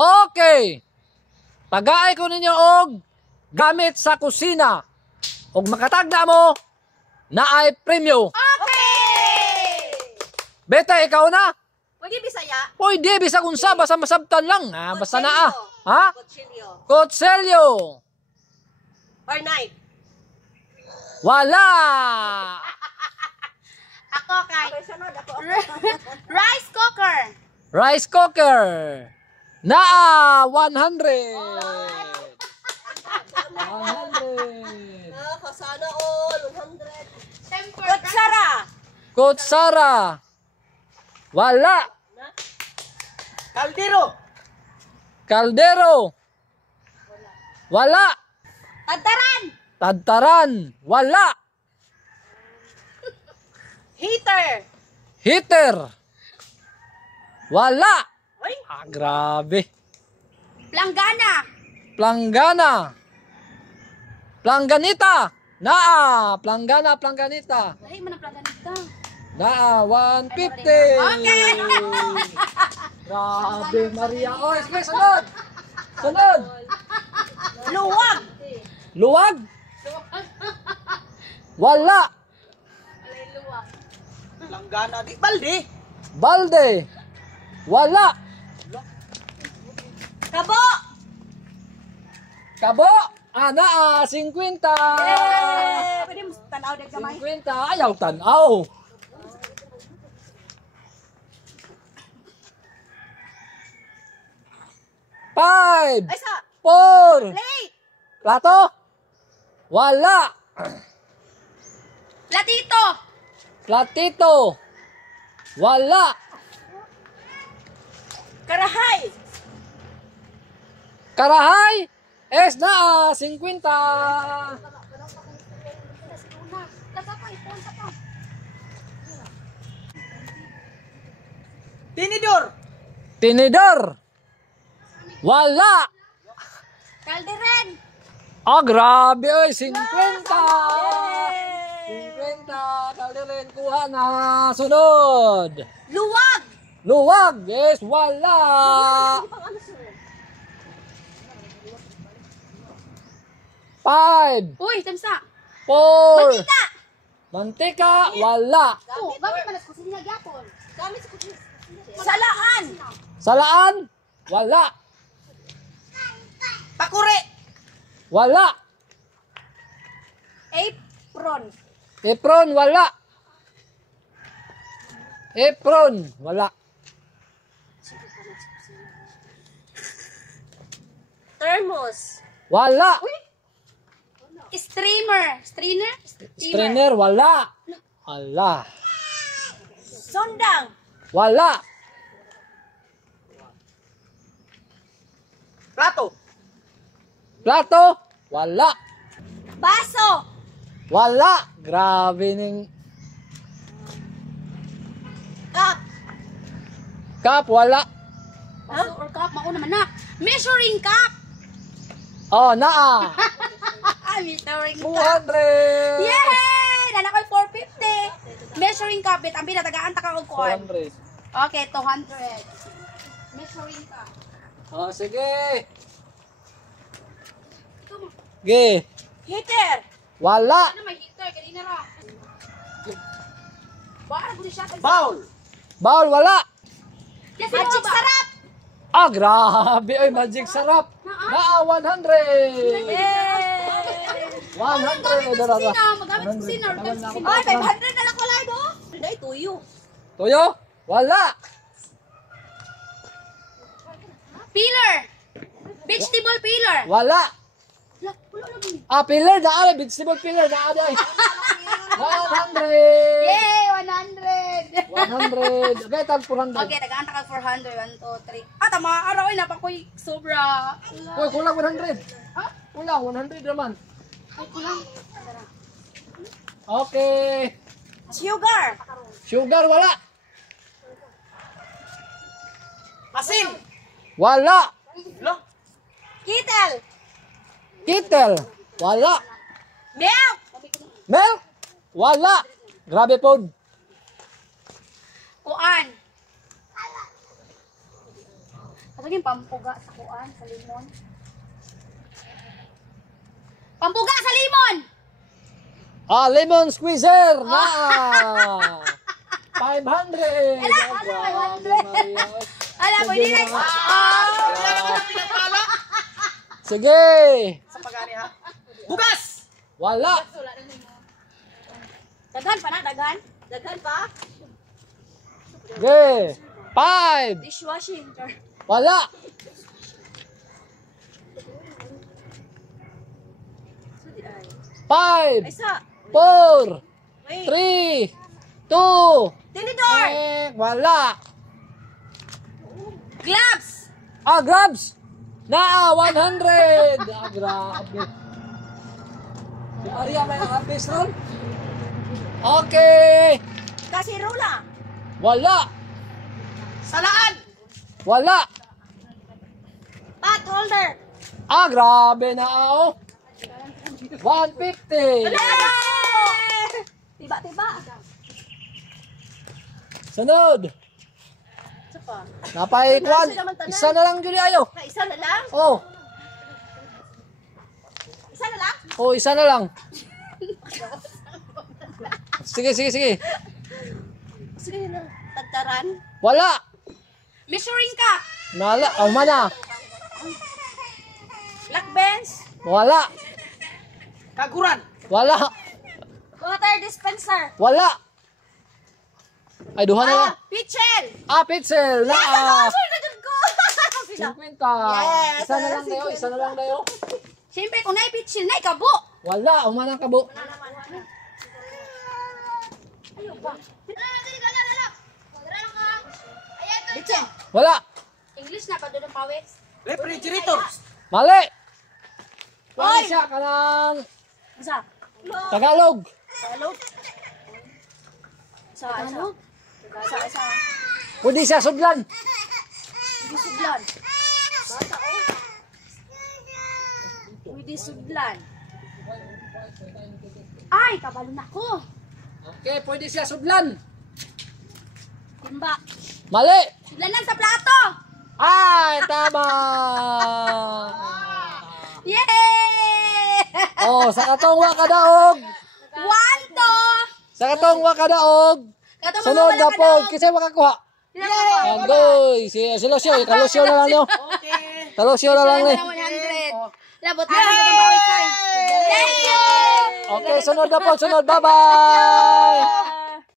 Okay. Pagaay ko ninyo og gamit sa kusina. Og makatagda mo na ay premyo. Okay! Beta, ikaw na? Pwede Bisaya? Pwede, bisag unsa, basta masabtan lang. Basta na Ha? Kutsilyo. Kutselyo. Or knife? Wala. Ako kay... Rice cooker. Rice cooker. Na 100. 100. Kasana all. 100. Kutsara. Kutsara. Wala. Kaldero. Kaldero. Wala. Tadtaran. Tadtaran. Wala. Heater. Heater. Wala. Uy. Grabe. Planggana. Planggana. Plangganita. Planggana, plangganita. Ay, man ang plangganita. 150. Okay. Grabe, Maria. Oh, sige, sunod. Sunod. Luwag. Luwag. Wala. Langgana di balde. Balde. Wala. Kabo. Kabo. 50. Pwede mo tanaw din kamay. 50. Ayaw tanaw. Five. Ay, sa. 4. Plate. Plato. Wala. Platito. Platito. Wala. Karahay. Karahay. Es na 50. Tinidor. Tinidor. Wala. Kalderan. Grabe oy, 50. 50. Kalderin, kuha na. Sunod. Luwag. Luwag. Yes, wala. Five. Uy, tamsa. 4. Mantika. Mantika. Wala. Oh, gamit pa na sa kusina gyapon. Gamit sa kusina. Salaan. Salaan. Wala. Pakure. Wala. Apron. Apron. Wala. Apron. Wala. Thermos. Wala. Streamer. Strainer? Strainer. Wala. Wala. Sundang. Wala. Plato. Plato. Wala. Baso. Wala. Grabe ning Cup. cup. Wala. Baso or cup, mao naman na. Measuring cup. Naa. Measuring cup. 200. Yay! Nana ko'y 450. Measuring cup. Bit, ang pinatagaan ta ka og kuan. 200. Okay, 200. Measuring cup. Sige. Ge. Heater. Wala. Ano may heater? Kanina ra. Baara ko siya. Bowl. Bawal. Wala. Magic sarap. Grabe. Oy, magic sarap. 100. Yay! 100. Darara. Magamit sa kusina. Ay, 500 na lang ko lang do. Ay, tuyo. Toyo. Wala. Peeler. Vegetable peeler. Wala. Wala lang. Pillar na ay. Vegetable pillar na ay. 100. Yay! 100. 100. Okay, tag 400. Okay, nag-aanta ka 400. 1, 2, 3. Tama. Araw ay napakoy sobra. Uy, kulang 100. Ha? Kulang 100 naman. Ay, kulang. Okay. Sugar. Sugar, wala. Asin. Wala. Lo. Kettle. Kettle. Wala. Milk. Milk. Wala. Grabe po. Kuan. Ano yung pampuga sa kuan, sa limon? Pampuga sa limon! Lemon squeezer na 500. Ala, 500. Ala, pwede na. Sige. Sa pagani ha. Bugas! Wala. Daghan pa na, daghan. Daghan pa. Sige. 5. Dishwashing. Wala. Five, Isa. 4, Wait. 3, 2, Tinidor. wala. Gloves. Grabs! Na 100! Grabe. Si Maria may abis ron? Okay! Kasirula. Wala! Salaan! Wala! Pot holder. Grabe na ako. 150! Tiba-tiba. Sunod! Isa pa. Napay kwan. Isa na lang dyan ayo. Isa na lang? Oh, Isa na lang? isa na lang. Sige. Sige na. Tagtaran. Wala! Measuring cup. Nala, mana. Black bench. Wala! Kaguran! Wala! Water dispenser. Wala! Ay, duha na lang. Pitchel. Pitzel na Sure na dyan ko. 50. Yes, Isa na lang dayo, isa na lang dayo. Siyempre, kung na'y pitchel, na'y kabo. Wala, umanang kabo. Pitchel. Wala. English na pa doon ang pawis. Refrigerator! Mali. Hoy! Wala siya ka ng Isa. Tagalog. Hello? Isa. Isa. Pwede siya sudlan. Pwede sudlan. Pwede sudlan. Ay, kabalo na ko. Okay, pwede siya sudlan. Timba. Mali. Sudlanan sa plato. Ay, tama. Yay! Sa katong wa kadaog. One to. Sa katong wa kadaog. Kato Sunod na po. Kasi makakuha. Yay! Agoy, si Losyo. Kalosyo na lang niyo. Okay. Kalosyo na lang ni. 100. Labot na lang itong bawis. Thank you! Okay, sunod na po. Sunod. Bye-bye.